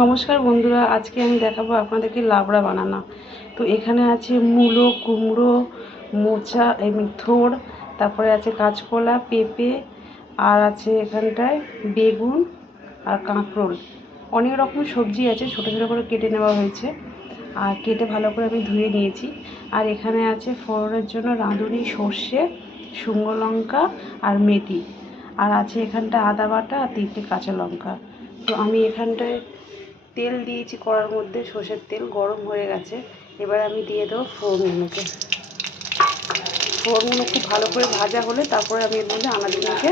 নমস্কার বন্ধুরা, আজকে আমি দেখাবো আপনাদেরকে লাবড়া বানানো। তো এখানে আছে মূলো, কুমড়ো, মোচা, থোড়, তারপরে আছে কাঁচকলা, পেঁপে, আর আছে এখানটায় বেগুন আর কাঁকরোল। অনেক রকম সবজি আছে, ছোটো ছোটো করে কেটে নেওয়া হয়েছে আর কেটে ভালো করে আমি ধুয়ে নিয়েছি। আর এখানে আছে ফোড়নের জন্য রাঁধুনি, সর্ষে, শুকনো লঙ্কা আর মেথি, আর আছে এখানটা আদা বাটা আর 3টে কাঁচা লঙ্কা। তো আমি এখানটায় তেল দিয়েছি কড়ার মধ্যে, সর্ষের তেল গরম হয়ে গেছে। এবার আমি দিয়ে দেবো ফোড়নগুলোকে। ফোড়নগুলো খুব ভালো করে ভাজা হলে তারপরে আমি এর মধ্যে আনাজগুলোকে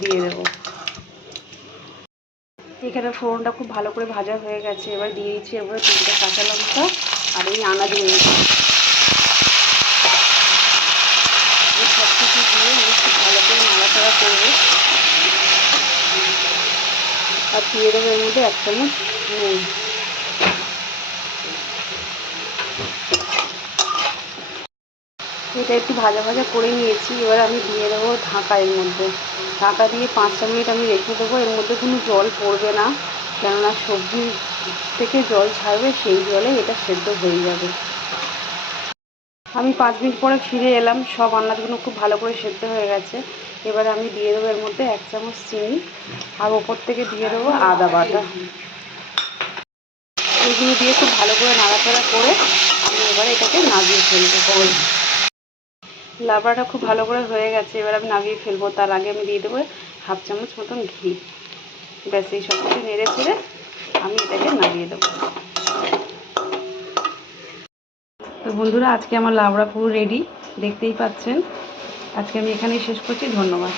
দিয়ে দেবো। এখানে ফোড়নটা খুব ভালো করে ভাজা হয়ে গেছে। এবার দিয়ে দিচ্ছি এর মধ্যে 3টে কাঁচা লঙ্কা আর এই আনাজগুলো। এই সব কিছু দিয়ে আমি খুব ভালো করে নাড়াচাড়া করবো আর দিয়ে দেবো এর মধ্যে 1 চামচ নুন। এটা একটু ভাজা ভাজা করে নিয়েছি। এবার আমি দিয়ে দেবো ঢাকা, এর মধ্যে ঢাকা দিয়ে 5 মিনিট আমি রেখে দেবো। এর মধ্যে কোনো জল পড়বে না, কেননা সবজি থেকে জল ছাড়বে, সেই জলে এটা সেদ্ধ হয়ে যাবে। আমি 5 মিনিট পরে ফিরে এলাম, সব আনাজগুলো খুব ভালো করে সেদ্ধ হয়ে গেছে। এবারে আমি দিয়ে দেবো এর মধ্যে 1 চামচ চিনি আর ওপর থেকে দিয়ে দেবো আদা বাটা। এগুলো দিয়ে খুব ভালো করে নাড়াচাড়া করে আমি এবারে এটাকে নামিয়ে ফেলবো। লাবড়াটা খুব ভালো করে হয়ে গেছে, এবার আমি নামিয়ে ফেলবো। তার আগে আমি দিয়ে দেবো 1/2 চামচ মতন ঘি। ব্যাস, এই সব কিছু নেড়ে ছেড়ে আমি এটাকে নামিয়ে দেবো। তো বন্ধুরা, আজকে আমার লাবড়া পুরো রেডি, দেখতেই পাচ্ছেন। আজকে আমি এখানেই শেষ করছি। ধন্যবাদ।